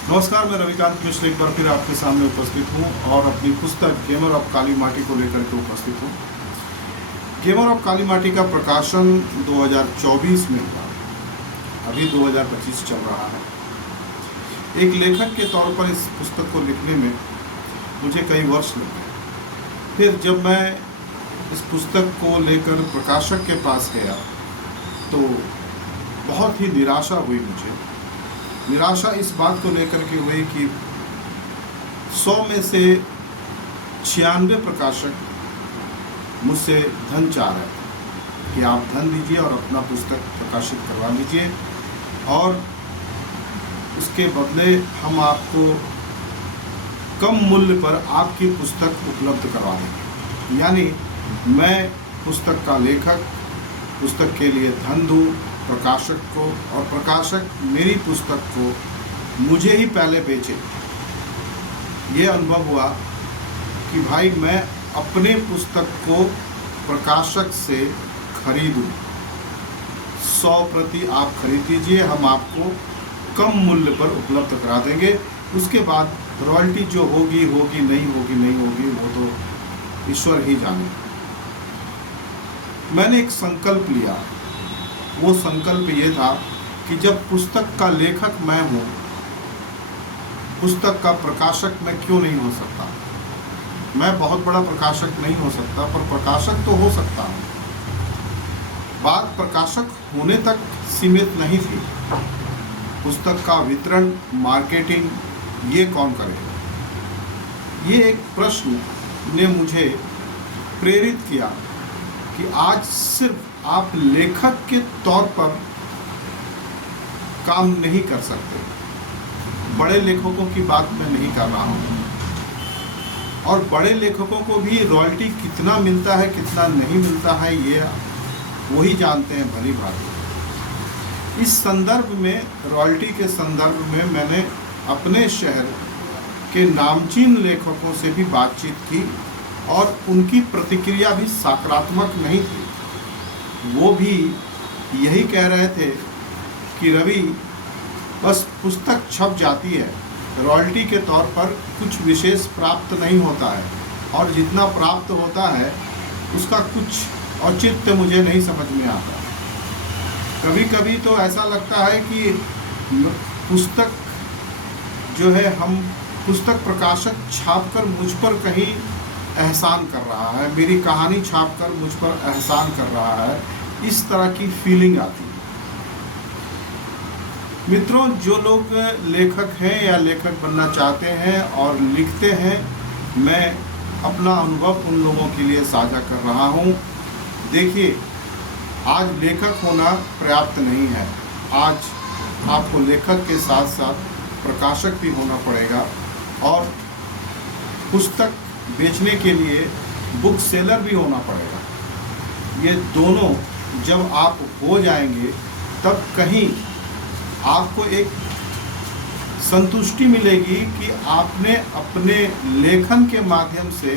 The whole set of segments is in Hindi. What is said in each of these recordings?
नमस्कार, मैं रविकांत मिश्र एक बार फिर आपके सामने उपस्थित हूँ और अपनी पुस्तक गेमर ऑफ काली माटी को लेकर के उपस्थित हूँ। गेमर ऑफ काली माटी का प्रकाशन 2024 में हुआ, अभी 2025 चल रहा है। एक लेखक के तौर पर इस पुस्तक को लिखने में मुझे कई वर्ष लगे। फिर जब मैं इस पुस्तक को लेकर प्रकाशक के पास गया तो बहुत ही निराशा हुई मुझे। निराशा इस बात को लेकर के हुई कि 100 में से 96 प्रकाशक मुझसे धन चाह रहे थे कि आप धन दीजिए और अपना पुस्तक प्रकाशित करवा लीजिए और उसके बदले हम आपको कम मूल्य पर आपकी पुस्तक उपलब्ध करवा देंगे। यानी मैं पुस्तक का लेखक पुस्तक के लिए धन दूँ प्रकाशक को और प्रकाशक मेरी पुस्तक को मुझे ही पहले बेचे। ये अनुभव हुआ कि भाई मैं अपने पुस्तक को प्रकाशक से खरीदूं। 100 प्रति आप खरीद लीजिए, हम आपको कम मूल्य पर उपलब्ध करा देंगे। उसके बाद रॉयल्टी जो होगी नहीं होगी वो तो ईश्वर ही जाने। मैंने एक संकल्प लिया। वो संकल्प ये था कि जब पुस्तक का लेखक मैं हूँ, पुस्तक का प्रकाशक मैं क्यों नहीं हो सकता। मैं बहुत बड़ा प्रकाशक नहीं हो सकता पर प्रकाशक तो हो सकता हूँ। बात प्रकाशक होने तक सीमित नहीं थी। पुस्तक का वितरण मार्केटिंग ये कौन करेगा। ये एक प्रश्न ने मुझे प्रेरित किया कि आज सिर्फ आप लेखक के तौर पर काम नहीं कर सकते। बड़े लेखकों की बात मैं नहीं कर रहा हूँ और बड़े लेखकों को भी रॉयल्टी कितना मिलता है कितना नहीं मिलता है ये वही जानते हैं भली भांति। इस संदर्भ में रॉयल्टी के संदर्भ में मैंने अपने शहर के नामचीन लेखकों से भी बातचीत की और उनकी प्रतिक्रिया भी सकारात्मक नहीं थी। वो भी यही कह रहे थे कि रवि बस पुस्तक छप जाती है, रॉयल्टी के तौर पर कुछ विशेष प्राप्त नहीं होता है और जितना प्राप्त होता है उसका कुछ औचित्य मुझे नहीं समझ में आता। कभी कभी तो ऐसा लगता है कि पुस्तक जो है हम पुस्तक प्रकाशक छापकर मुझ पर कहीं एहसान कर रहा है, मेरी कहानी छापकर मुझ पर एहसान कर रहा है, इस तरह की फीलिंग आती है। मित्रों, जो लोग लेखक हैं या लेखक बनना चाहते हैं और लिखते हैं, मैं अपना अनुभव उन लोगों के लिए साझा कर रहा हूँ। देखिए, आज लेखक होना पर्याप्त नहीं है। आज आपको लेखक के साथ साथ प्रकाशक भी होना पड़ेगा और पुस्तक बेचने के लिए बुक सेलर भी होना पड़ेगा। ये दोनों जब आप हो जाएंगे तब कहीं आपको एक संतुष्टि मिलेगी कि आपने अपने लेखन के माध्यम से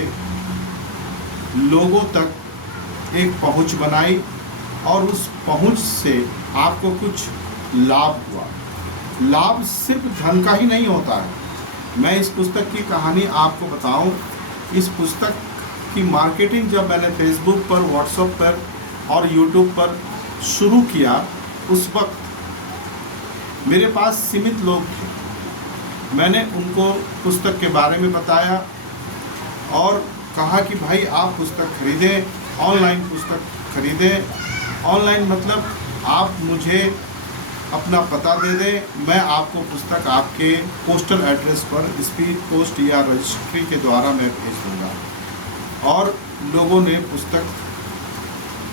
लोगों तक एक पहुंच बनाई और उस पहुंच से आपको कुछ लाभ हुआ। लाभ सिर्फ धन का ही नहीं होता है। मैं इस पुस्तक की कहानी आपको बताऊं। इस पुस्तक की मार्केटिंग जब मैंने फेसबुक पर, व्हाट्सएप पर और यूट्यूब पर शुरू किया, उस वक्त मेरे पास सीमित लोग थे। मैंने उनको पुस्तक के बारे में बताया और कहा कि भाई आप पुस्तक खरीदें, ऑनलाइन पुस्तक खरीदें। ऑनलाइन मतलब आप मुझे अपना पता दे दें, मैं आपको पुस्तक आपके पोस्टल एड्रेस पर स्पीड पोस्ट या रजिस्ट्री के द्वारा मैं भेज दूँगा। और लोगों ने पुस्तक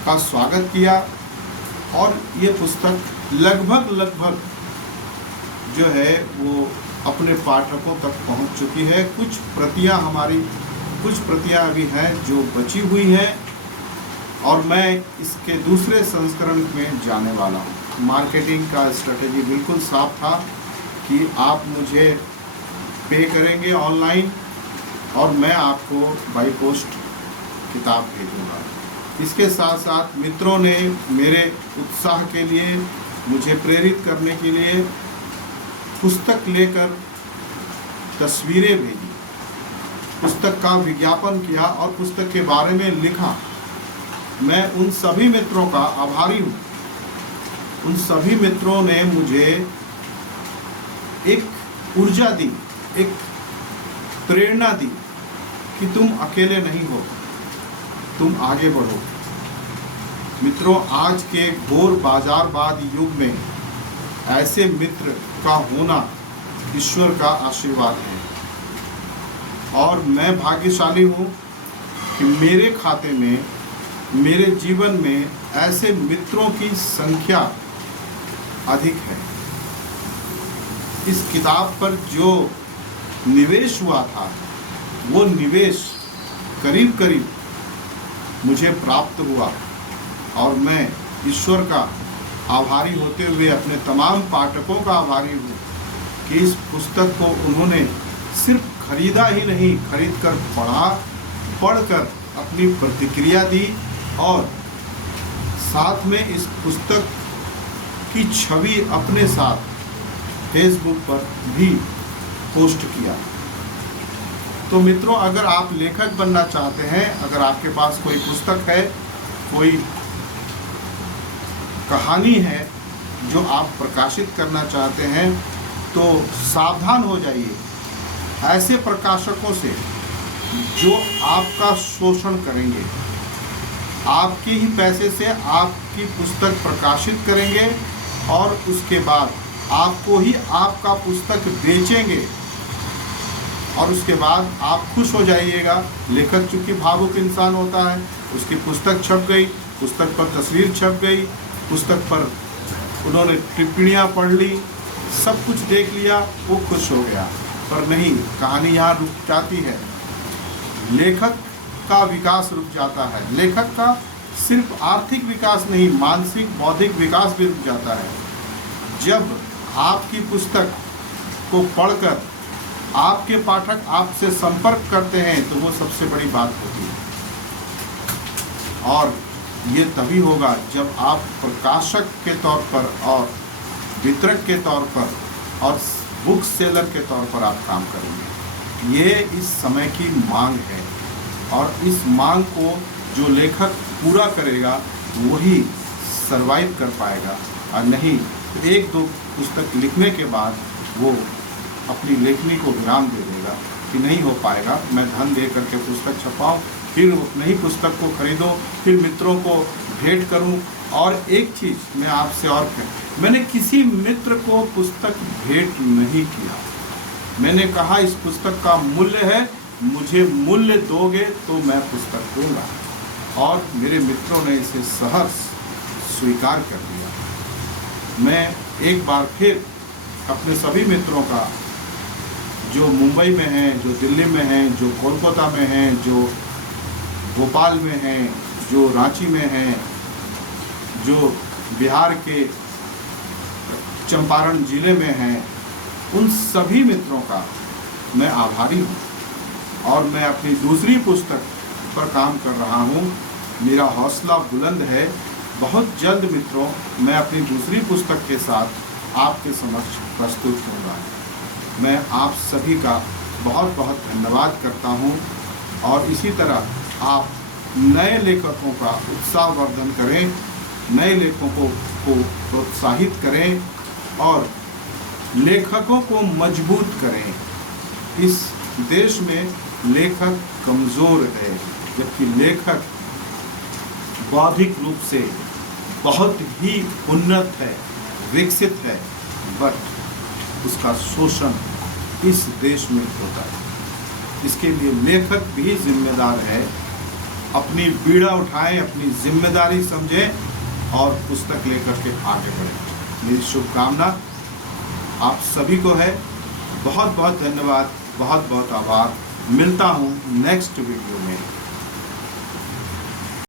का स्वागत किया और ये पुस्तक लगभग जो है वो अपने पाठकों तक पहुंच चुकी है। कुछ प्रतियां अभी हैं जो बची हुई हैं और मैं इसके दूसरे संस्करण में जाने वाला हूँ। मार्केटिंग का स्ट्रेटेजी बिल्कुल साफ था कि आप मुझे पे करेंगे ऑनलाइन और मैं आपको बाई पोस्ट किताब भेजूँगा। इसके साथ साथ मित्रों ने मेरे उत्साह के लिए, मुझे प्रेरित करने के लिए पुस्तक लेकर तस्वीरें भेजी, पुस्तक का विज्ञापन किया और पुस्तक के बारे में लिखा। मैं उन सभी मित्रों का आभारी हूँ। उन सभी मित्रों ने मुझे एक ऊर्जा दी, एक प्रेरणा दी कि तुम अकेले नहीं हो, तुम आगे बढ़ो। मित्रों, आज के घोर बाजारवाद युग में ऐसे मित्र का होना ईश्वर का आशीर्वाद है और मैं भाग्यशाली हूँ कि मेरे खाते में, मेरे जीवन में ऐसे मित्रों की संख्या अधिक है। इस किताब पर जो निवेश हुआ था वो निवेश करीब करीब मुझे प्राप्त हुआ और मैं ईश्वर का आभारी होते हुए अपने तमाम पाठकों का आभारी हूँ कि इस पुस्तक को उन्होंने सिर्फ खरीदा ही नहीं, खरीद कर पढ़कर अपनी प्रतिक्रिया दी और साथ में इस पुस्तक की छवि अपने साथ फेसबुक पर भी पोस्ट किया। तो मित्रों, अगर आप लेखक बनना चाहते हैं, अगर आपके पास कोई पुस्तक है, कोई कहानी है जो आप प्रकाशित करना चाहते हैं, तो सावधान हो जाइए ऐसे प्रकाशकों से जो आपका शोषण करेंगे, आपके ही पैसे से आपकी पुस्तक प्रकाशित करेंगे और उसके बाद आपको ही आपका पुस्तक बेचेंगे और उसके बाद आप खुश हो जाइएगा। लेखक चूँकि भावुक इंसान होता है, उसकी पुस्तक छप गई, पुस्तक पर तस्वीर छप गई, पुस्तक पर उन्होंने टिप्पणियाँ पढ़ ली, सब कुछ देख लिया, वो खुश हो गया। पर नहीं, कहानी यहाँ रुक जाती है। लेखक का विकास रुक जाता है। लेखक का सिर्फ आर्थिक विकास नहीं, मानसिक बौद्धिक विकास भी रुक जाता है। जब आपकी पुस्तक को पढ़कर आपके पाठक आपसे संपर्क करते हैं तो वो सबसे बड़ी बात होती है और ये तभी होगा जब आप प्रकाशक के तौर पर और वितरक के तौर पर और बुक सेलर के तौर पर आप काम करेंगे। ये इस समय की मांग है और इस मांग को जो लेखक पूरा करेगा वही सरवाइव कर पाएगा और नहीं एक दो पुस्तक लिखने के बाद वो अपनी लेखनी को विराम दे देगा कि नहीं हो पाएगा, मैं धन दे करके पुस्तक छपाऊँ, फिर उतनी ही पुस्तक को खरीदो, फिर मित्रों को भेंट करूं। और एक चीज़ मैं आपसे और कहूँ, मैंने किसी मित्र को पुस्तक भेंट नहीं किया। मैंने कहा इस पुस्तक का मूल्य है, मुझे मूल्य दोगे तो मैं पुस्तक दूंगा और मेरे मित्रों ने इसे सहर्ष स्वीकार कर दिया। मैं एक बार फिर अपने सभी मित्रों का, जो मुंबई में हैं, जो दिल्ली में हैं, जो कोलकाता में हैं, जो भोपाल में हैं, जो रांची में हैं, जो बिहार के चंपारण ज़िले में हैं, उन सभी मित्रों का मैं आभारी हूँ और मैं अपनी दूसरी पुस्तक पर काम कर रहा हूँ। मेरा हौसला बुलंद है। बहुत जल्द मित्रों मैं अपनी दूसरी पुस्तक के साथ आपके समक्ष प्रस्तुत होऊंगा। मैं आप सभी का बहुत बहुत धन्यवाद करता हूँ और इसी तरह आप नए लेखकों का उत्साहवर्धन करें, नए लेखकों को प्रोत्साहित करें और लेखकों को मजबूत करें। इस देश में लेखक कमज़ोर है, जबकि लेखक बौद्धिक रूप से बहुत ही उन्नत है, विकसित है, बट उसका शोषण इस देश में होता है। इसके लिए लेखक भी जिम्मेदार है। अपनी बीड़ा उठाएं, अपनी जिम्मेदारी समझें और पुस्तक लेकर के आगे बढ़ें। मेरी शुभकामना आप सभी को है। बहुत बहुत धन्यवाद, बहुत बहुत आभार। मिलता हूँ नेक्स्ट वीडियो में।